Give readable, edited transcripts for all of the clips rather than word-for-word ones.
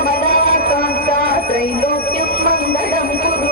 ಕಮಲಾಕಾಂತ ತ್ರೈಲೋಕ್ಯಂ ಮಂಗಳಂ ಕುರು.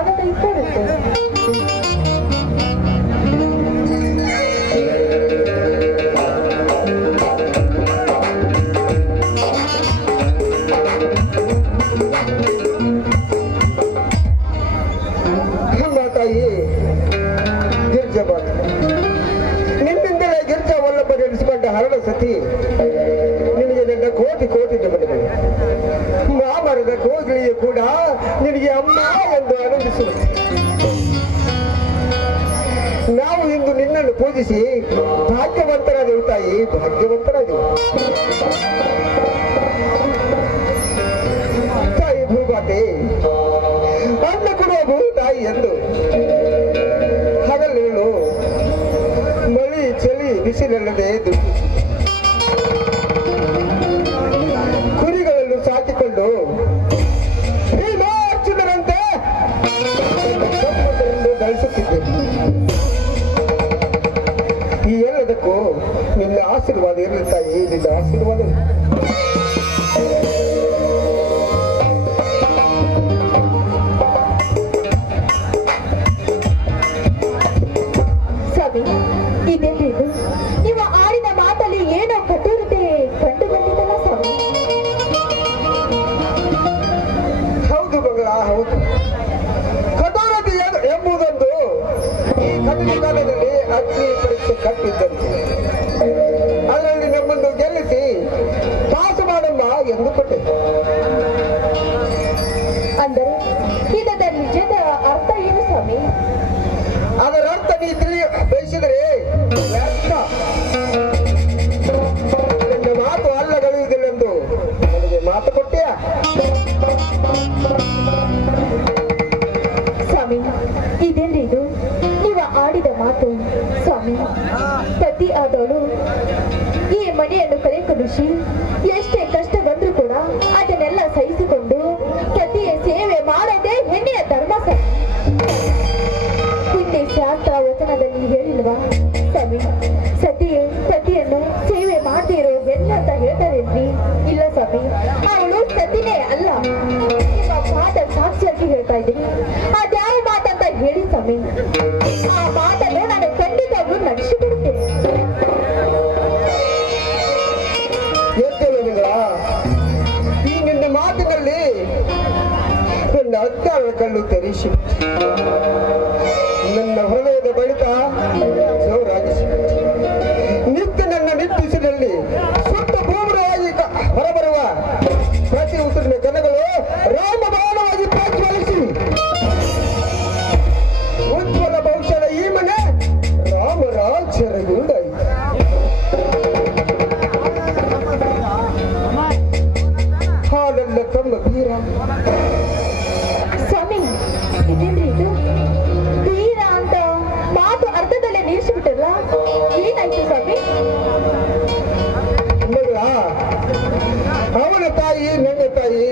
ಪ್ರಸಾದ ನಿಜ ಮಾತು. ನಿನ್ನಿಂದಲೇ ಗಿರ್ಜಾ ವಲ್ಲಭ ನೆನೆಸಿಕೊಂಡ ಹರಣ ಸತಿ ನಿನಗೆ ನನ್ನ ಕೋಟಿ ಕೋಟಿ ನಮನಗಳು. ಮಾಮರದ ಕೋಗಿಲಿಯು ಕೂಡ ನಿನಗೆ ಅಮ್ಮ ಎಂದು ಆನಂದಿಸುವುದು. ನಾವು ಇಂದು ನಿನ್ನನ್ನು ಪೂಜಿಸಿ ಭಾಗ್ಯವಂತರಾದೆವು ತಾಯಿ, ಭಾಗ್ಯವಂತರಾದೆವು. ತಾಯಿ ಭೂಮಾತೆ ಅನ್ನ ಕೊಡುವ ಭೂ ತಾಯಿ ಎಂದು ಹಗಲು ಮಳಿ ಚಳಿ ಬಿಸಿಲಲ್ಲದೆ ಕುರಿಗಳನ್ನು ಸಾಕಿಕೊಂಡು ಭೀಮಾರ್ಜುನರಂತೆ ಗಳಿಸುತ್ತಿದ್ದೇನೆ. ಈ ಎಲ್ಲದಕ್ಕೂ ನಿನ್ನ ಆಶೀರ್ವಾದ ಇರಲಿ ತಾಯಿ, ನಿನ್ನ ಆಶೀರ್ವಾದ. ಸ್ವಾಮಿ, ಇದೇನ್ರಿ ಇದು? ನೀವು ಆಡಿದ ಮಾತಲ್ಲಿ ಏನೋ ಕಠೋರತೆ ಕಂಡು ಬಂದಿದ್ದಲ್ಲ ಸ್ವಾಮಿ? ಹೌದು ಮಗಳ, ಹೌದು. ಕಠೋರತೆ ಎಂಬುದೊಂದು ಈ ಕಠಿಣ ಕಾಲದಲ್ಲಿ ಅಗ್ನಿ ಪರೀಕ್ಷೆ ಕಟ್ಟಿದ್ದಂತೆ. ಅದರಲ್ಲಿ ನಮ್ಮನ್ನು ಗೆಲ್ಲಿಸಿ ಪಾಸು ಮಾಡಮ್ಮ ಎಂದು ಕೊಟ್ಟೆ. ಅಂದರೆ ಇದರ ನಿಜದ ಅರ್ಥ ಏನು ಸ್ವಾಮಿ? ಅದರ ಅರ್ಥ ನೀ ಬಯಸಿದರೆ ವ್ಯರ್ಥ. ನನ್ನ ಮಾತು ಅಲ್ಲಗಳೆಯುವುದಿಲ್ಲೆಂದು ನನಗೆ ಮಾತು ಕೊಟ್ಟೆಯಾ? ಸ್ವಾಮಿ, ಇದೇನ್ರಿ ಇದು? ನೀವು ಆಡಿದ ಮಾತು ಸ್ವಾಮಿ. ಪತಿ ಆದವಳು ಈ ಮನೆಯನ್ನು ಕರೆಕೊಡಿಸಿ ಎಷ್ಟೇ ಕಷ್ಟ ಬಂದ್ರೂ ಕೂಡ ಅದನ್ನೆಲ್ಲ ಸಹಿಸಿಕೊಂಡು ಪತಿಯ ಸೇವೆ ಮಾಡೋದೇ ಹೆಣ್ಣಿನ ಧರ್ಮ ಸ್ವಾಮಿ. ಹಿಂದೆ ಶಾಸ್ತ್ರ ವಚನದಲ್ಲಿ ಹೇಳಿಲ್ವಾ ಸ್ವಾಮಿ, ಸತಿಯು ಪತಿಯನ್ನು ಸೇವೆ ಮಾಡ್ತಿರೋ ಹೆಣ್ಣು ಅಂತ ಹೇಳ್ತಾರೇನ್ರಿ? ಇಲ್ಲ ಸ್ವಾಮಿ, ಅವಳು ಸತಿನೇ ಅಲ್ಲ. ನಿಮ್ಮ ಮಾತ ಸಾಕ್ಷಿಯಾಗಿ ಹೇಳ್ತಾ ಇದ್ದೀನಿ. ಅದ್ಯಾವ ಮಾತಂತ ಹೇಳಿ ಸ್ವಾಮಿ, ಆ ಮಾತನ್ನು ನಾನು ಖಂಡಿತವಾಗ್ಲೂ ನಡೆಸಿಕೊಡುತ್ತೇನೆ. ಈ ನಿನ್ನ ಮಾತಿನಲ್ಲಿ ನನ್ನ ಅಜ್ಞಾನ ಕಲ್ಲು ತೆರೆಸಿ ನನ್ನ ಹೃದಯದ ಬಳಿತ ಜೋರಾಗಿಸಿ ನಿತ್ಯ ನನ್ನ ನಿಟ್ಟಿಸಿನಲ್ಲಿ ಸುತ್ತ ಭೂಮರವಾಗಿ ಹೊರಬರುವ ಪ್ರತಿ ಉಸಿರಿನ ಕಣಗಳು ರಾಮಬಾಣವಾಗಿ ಪ್ರಜ್ವಲಿಸಿ ಉಜ್ವಲ ಭವಿಷ್ಯದ ಈ ಮನೆ ರಾಮರಾಜ್ಯರಗುಂಡಾಯಿತು. ಹಾಲೆಲ್ಲ ತಮ್ಮ ವೀರ. ಸ್ವಾಮಿ, ಇದೇನ್ರಿ ಇದು? ವೀರ ಅಂತ ಮಾತು ಅರ್ಧದಲ್ಲೇ ನಿಲ್ಲಿಸಿಬಿಟ್ಟಲ್ಲ, ಏನಾಯ್ತು ಸ್ವಾಮಿ? ಮಗಳ, ಅವನ ತಾಯಿ ನನ್ನ ತಾಯಿ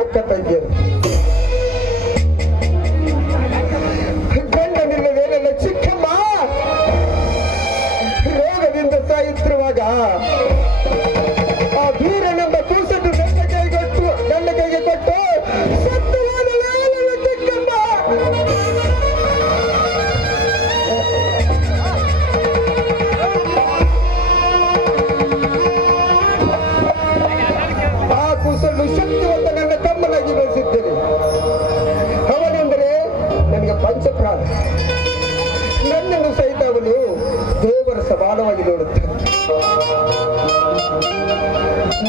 ಅಕ್ಕ ತಂಗಿಯರು. ಗಂಡನಿಲ್ಲದೇನೆಲ್ಲ ಚಿಕ್ಕಮ್ಮ ರೋಗದಿಂದ ಸಾಯುತ್ತಿರುವಾಗ ಆ ವೀರನೆಂಬ ಕೂಸನ್ನು ನನ್ನ ಕೈಗೆ ಕೊಟ್ಟು ಸತ್ತು ಹೋದಳು ಚಿಕ್ಕಮ್ಮ. ಆ ಕೂಸನ್ನು ಶಕ್ತಿವಂತ ನನ್ನ ತಮ್ಮನಾಗಿ ಬೆಳೆಸಿದ್ದೇನೆ. ಅವನೆಂದರೆ ನನಗೆ ಪಂಚಪ್ರಾಣ. ನನ್ನನ್ನು ಸಹಿತ ಅವನು ದೇವರ ಸಮಾನವಾಗಿ ನೋಡುತ್ತಾನೆ.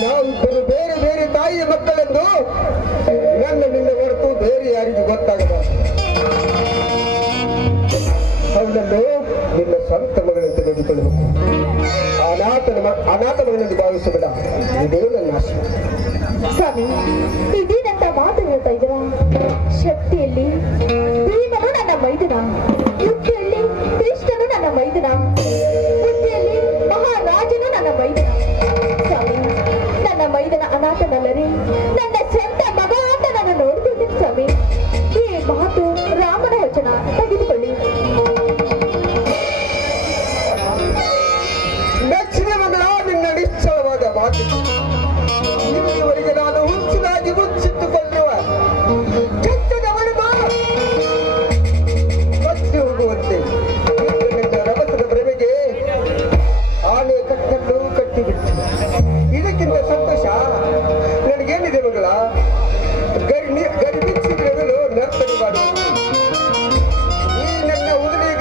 ನಾವಿಬ್ಬರು ಬೇರೆ ಬೇರೆ ತಾಯಿಯ ಮಕ್ಕಳೆಂದು ನನ್ನ ನಿನ್ನ ಹೊರತು ಬೇರೆ ಯಾರಿಗೂ ಗೊತ್ತಾಗಬಾರದು. ಅವನನ್ನು ನಿನ್ನ ಸ್ವಂತ ಮಗಳೆಂದು ನೋಡಿಕೊಳ್ಳಬೇಕು. ಅನಾಥ ಮಗನೆಂದು ಭಾವಿಸಬೇಡ. ಇದೇ ನನ್ನ ಆಶೆ. ಸ್ವಾಮಿ, ಇದೇನಂತ ಮಾತು ಹೇಳ್ತಾ ಇದ್ದೀರಾ? ಶಕ್ತಿಯಲ್ಲಿ ಭೀಮನು ನನ್ನ ಮೈದುನ, ಯುಕ್ತಿಯಲ್ಲಿ ಕೃಷ್ಣನು ನನ್ನ ಮೈದುನ, ಬುದ್ಧಿಯಲ್ಲಿ ಮಹಾರಾಜನು ನನ್ನ ಮೈದುನ. ಸ್ವಾಮಿ, ನನ್ನ ಮೈದನ ಅನಾಥನಲ್ಲರಿ, ನನ್ನ ಸ್ವಂತ ಮಗ ಅಂತ ನಾನು ನೋಡ್ತಿದ್ದೀನಿ ಸ್ವಾಮಿ. ಈ ಮಾತು ರಾಮನ ವಚನ, ತೆಗೆದುಕೊಳ್ಳಿ. ಮೆಚ್ಚಿನ ಮಗಳ ನಿನ್ನ ನಿಶ್ಚಲವಾದ ಮಾತು. ಇಲ್ಲಿವರೆಗೆ ನಾನು ಹುಚ್ಚನಾಗಿ ಮುಚ್ಚಿಟ್ಟುಕೊಳ್ಳುವ ಕೆಟ್ಟದವನು ಬಚ್ಚಿ ಹೋಗುವಂತೆ ನಿನ್ನ ರಭಸದ ಭ್ರಮೆಗೆ ಆನೆ ಕಟ್ಟನ್ನು ಕಟ್ಟಿಬಿಟ್ಟು ಇದಕ್ಕಿಂತ ಸಂತೋಷ ನನಗೇನಿದೆ ಮಗಳ? ಗರಿ ಬಿಚ್ಚಿದ್ರಗಳು ನರ್ತನೆ ಮಾಡುವುದು. ಈ ನನ್ನ ಉದರಿ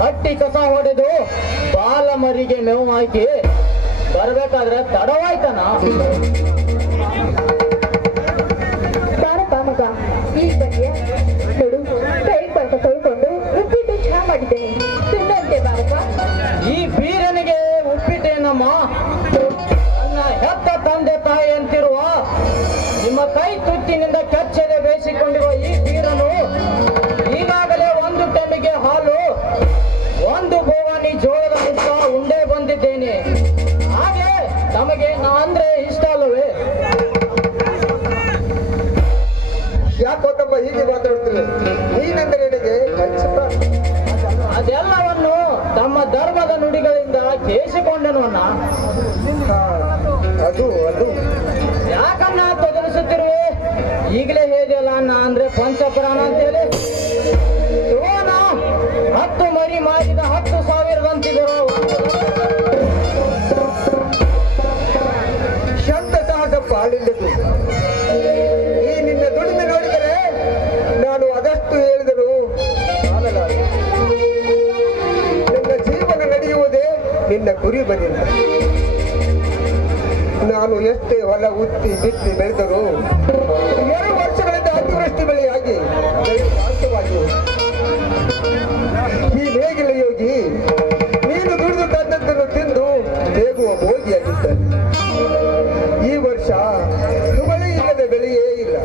ಹಟ್ಟಿ ಕಸ ಹೊಡೆದು ಬಾಲ ಮರಿಗೆ ಮೇವು ಹಾಕಿ ಬರ್ಬೇಕಾದ್ರೆ ತಡವಾಯ್ತನ. ಬಾರಪ್ಪ ಮಗ, ಈಗ ಬಂದ್ಯಾ? ನೋಡು, ಕೈ ಪಾಕ ತೊಳ್ಕೊಂಡು ಉಪ್ಪಿಟ್ಟು ಚಹಾ ಮಾಡಿದ್ದೇನೆ, ತಿನ್ನಂತೆ ಬಾರಪ್ಪ. ಈ ಬೀರನಿಗೆ ಉಪ್ಪಿಟ್ಟೇನಮ್ಮ? ನನ್ನ ಹೆತ್ತ ತಂದೆ ತಾಯಿ ಅಂತಿರುವ ನಿಮ್ಮ ಕೈ ತುತ್ತಿನಿಂದ ಕೆಚ್ಚದೆ ಬೇಯಿಸಿಕೊಂಡಿರುವ ಈ ಬೀರನು ಈಗಾಗಲೇ 1 ಟನ್ನಿಗೆ ಹಾಲು, 1 ಬೋವಾನಿ ಜೋಳದ ಮುದ್ದ ಉಂಡೆ ಬಂದಿದ್ದೇನೆ. ಹಾಗೆ ತಮಗೆ ನಾ ಅಂದ್ರೆ ಇಷ್ಟ ಅಲ್ಲವೇ? ಯಾಕೋತಪ್ಪ ಹೀಗೆ ಮಾತಾಡ್ತೀನಿ? ನೀನೆಂದರೆ ನನಗೆ ಅದೆಲ್ಲವನ್ನು ತಮ್ಮ ಧರ್ಮದ ನುಡಿಗಳಿಂದ ಕೇಳಿಸಿಕೊಂಡನು ಅಣ್ಣ. ಅದು ಅದು ಯಾಕನ್ನ ತೊದಲಿಸುತ್ತಿರುವೆ? ಈಗಲೇ ಹೇಳಿದೆಯಲ್ಲ ಅಣ್ಣ ಅಂದ್ರೆ ಪಂಚಪುರಾಣ ಅಂತೇಳಿ. 10 ಮರಿ ಮಾಡಿದ 10,000 ನಿನ್ನ ಗುರಿ ಬಂದಿಲ್ಲ. ನಾನು ಎಷ್ಟೇ ಹೊಲ ಉತ್ತಿ ಬಿತ್ತಿ ಬೆಳೆದರೂ 2 ವರ್ಷಗಳಿಂದ ಅತಿವೃಷ್ಟಿ ಬೆಳೆಯಾಗಿ ನಾಶವಾಗಿ ಈ ನೇಗಿಲ ಯೋಗಿ ನೀನು ದುಡಿದು ತಂದದ್ದನ್ನು ತಿಂದು ಬೇಗುವ ಭೋಗಿಯಾಗಿದ್ದಾನೆ. ಈ ವರ್ಷ ಮಳೆ ಇಲ್ಲದ ಬೆಳೆಯೇ ಇಲ್ಲ.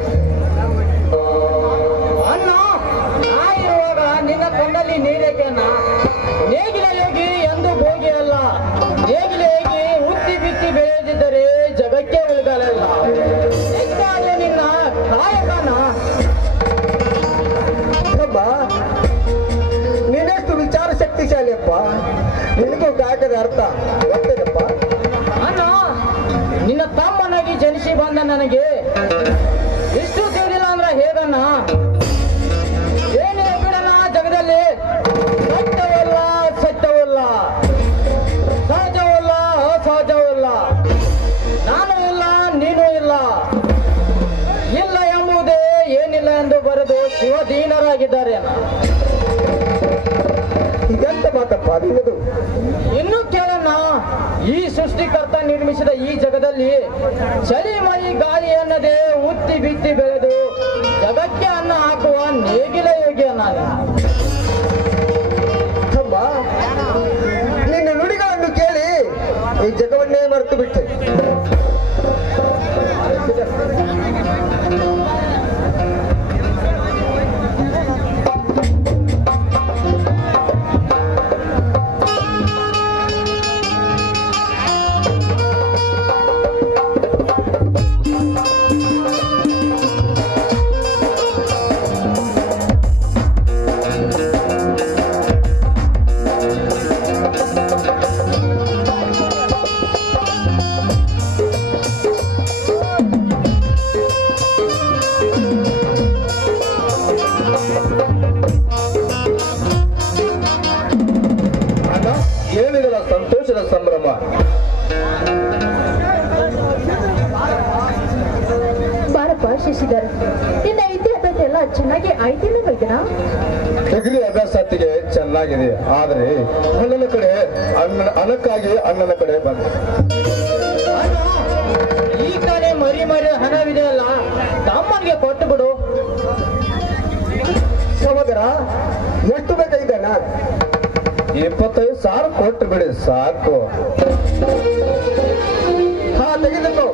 ಅಣ್ಣ, ನಾ ಇರುವಾಗ ನಿನ್ನ ಕಣ್ಣಲ್ಲಿ ನೀರೇಕೆ ಅಣ್ಣ? ನೇಗಿಲ ಯೋಗಿ ಎಂದು ಭೋಗಿ ಅಲ್ಲ. ನೇಗಿಲ ಯೋಗಿ ಉತ್ತಿ ಬಿತ್ತಿ ಬೆಳೆದಿದ್ದರೆ ಜಗಕ್ಕೆ ಉಳಿಗಾಲಲ್ಲ. ಹೆಚ್ಚಾದ್ರೆ ನಿನ್ನ ಕಾಯಕನ. ನೀನೆಷ್ಟು ವಿಚಾರ ಶಕ್ತಿಶಾಲಿಯಪ್ಪ. ನಿನಗೂ ಕಾಯಕದ ಅರ್ಥ ಗೊತ್ತೇನಪ್ಪ? ಅಣ್ಣ, ನಿನ್ನ ತಮ್ಮನಾಗಿ ಜನಿಸಿ ಬಂದ ನನಗೆ ಇಷ್ಟು ತಿಳಿದಿಲ್ಲ ಅಂದ್ರೆ ಹೇಗಣ್ಣ? ಏನೇ ಬಿಡಣ ಜಗದಲ್ಲಿ, ಸತ್ಯವಲ್ಲ ಸತ್ಯವಲ್ಲ, ಸಹಜವಲ್ಲ ಅಸಹಜವಲ್ಲ, ನಾನು ಇಲ್ಲ ನೀನು ಇಲ್ಲ, ಇಲ್ಲ ಎಂಬುದೇ ಏನಿಲ್ಲ ಎಂದು ಬರೆದು ಶಿವದೀನರಾಗಿದ್ದಾರೆ ಅಣ್ಣ. ಇದೆಂತ ಮಾತಪ್ಪ ನಿನ್ನದು? ಇನ್ನು ಕೇಳಣ್ಣ, ಈ ಸೃಷ್ಟಿಕರ್ತ ನಿರ್ಮಿಸಿದ ಈ ಜಗದಲ್ಲಿ ಚಳಿ ಮಳಿ ಗಾಳಿ ಅನ್ನದೇ ಉತ್ತಿ ಬಿತ್ತಿ ಬೆಳೆದು ಜಗಕ್ಕೆ ಅನ್ನ ಹಾಕುವ ನೇಗಿಲ ಯೋಗಿ ಅನ್ನ. ಅಮ್ಮ, ನಿನ್ನ ನುಡಿಗಳನ್ನು ಕೇಳಿ ಈ ಜಗವನ್ನೇ ಮರೆತು ಬಿಟ್ಟೆ. ಏನಿದೆಲ್ಲ ಸಂತೋಷದ ಸಂಭ್ರಮ. ಬಾರಪ್ಪ ಶಶಿಧರ್, ನಿನ್ನ ಇತಿಹಾಸ ಎಲ್ಲ ಚೆನ್ನಾಗಿ ಆಯ್ತಿಲ್ಲ ಮೈದನ? ಡಿಗ್ರಿ ಅಭ್ಯಾಸತ್ತಿಗೆ ಚೆನ್ನಾಗಿದೆ, ಆದ್ರೆ ಅಣ್ಣನ ಕಡೆ ಹಣಕ್ಕಾಗಿ ಅಣ್ಣನ ಕಡೆ ಬಂದೆ. ಈ ಕಡೆ ಮರಿ ಮರಿ ಹಣವಿದೆ ಅಲ್ಲ, ತಮ್ಮನಿಗೆ ಕೊಟ್ಟು ಬಿಡು. ಸಹೋದರ, ಎಷ್ಟು ಬೇಕಾಗಿದ್ದಾನ? 25,000 ಕೊಟ್ಟು ಬಿಡಿ ಸಾಕು. ಹಾ, ತೆಗೆದುಕೋ.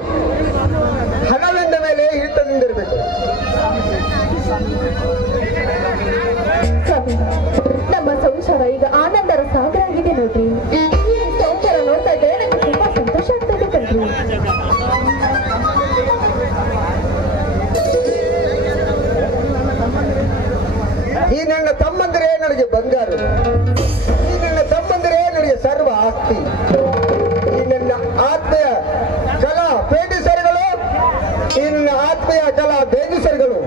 ಹಣವೆಂದ ಮೇಲೆ ಹಿಡಿತದಿಂದಿರಬೇಕು. ಸ್ವಾಮಿ, ನಮ್ಮ ಸಂಸಾರ ಈಗ ಆನಂದರ ಸಾಗರ ಆಗಿದೆ ನೋಡ್ರಿ. ಈ ಸಂಸಾರ ನೋಡ್ತಾ ಇದ್ರೆ ನನಗೆ ತುಂಬಾ ಸಂತೋಷ ಆಗ್ತಾ ಇದೆ ಕಣ್ರಿ. ಈ ನನ್ನ ತಮ್ಮಂದಿರೇ ನನಗೆ ಬಂಗಾರ. ಈ ನನ್ನ ತಮ್ಮಂದಿರೇ ನನಗೆ ಸರ್ವ ಆಸ್ತಿ. ಈ ನನ್ನ ಆತ್ಮೀಯ ಕಲಾ ಪೇಟಿಸರುಗಳು, ಈ ನನ್ನ ಆತ್ಮೀಯ ಕಲಾ ಬೇಜುಸರುಗಳು,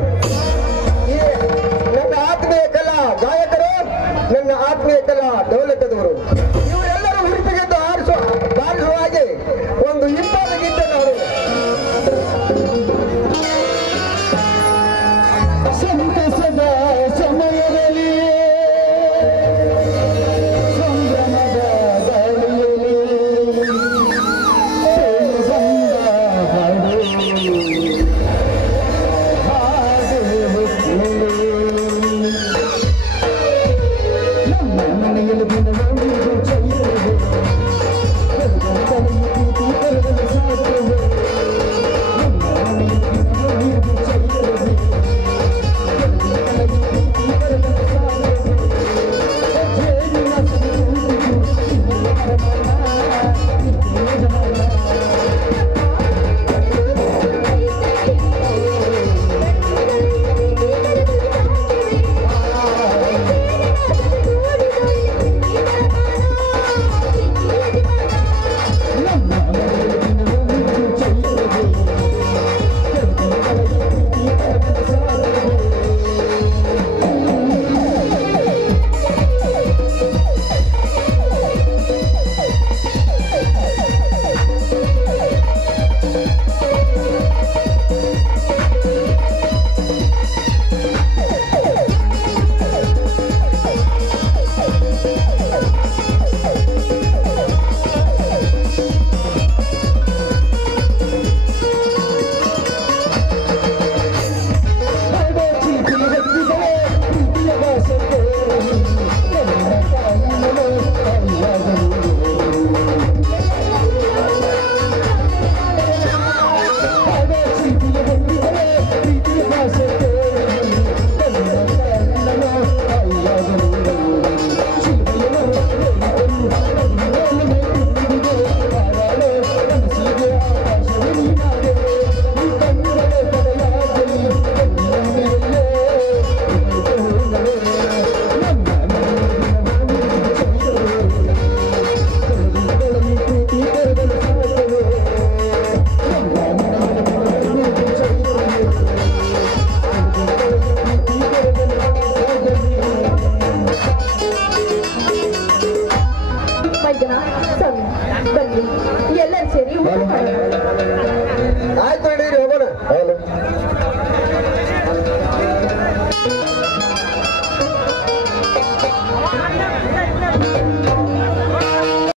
ಈ ನನ್ನ ಆತ್ಮೀಯ ಕಲಾ ಗಾಯಕರು, ನನ್ನ ಆತ್ಮೀಯ ಕಲಾ ಡೌಲಕದವರು, ಇವರೆಲ್ಲರೂ ಹುಡುಪಿಗೆದ್ದು ಬಾರಿಸುವ ಹಾಗೆ ಒಂದು ಇಂಪಾದ ಗೀತೆ ನಾನು ಸಂತಸದ ಸಮಯದಲ್ಲಿ ಸಂಭ್ರಮದ ಗಾಳಿಯಲ್ಲಿ ಬಂದ ಹಾಡು ನಮ್ಮ ಮನೆಯಲ್ಲಿ ಬಂದ ವೈದ್ಯ ಸ್ವಾಮಿ ಬನ್ನಿ ಎಲ್ಲರೂ ಸೇರಿ ಊಟ ಮಾಡೋಣ. ಆಯ್ತು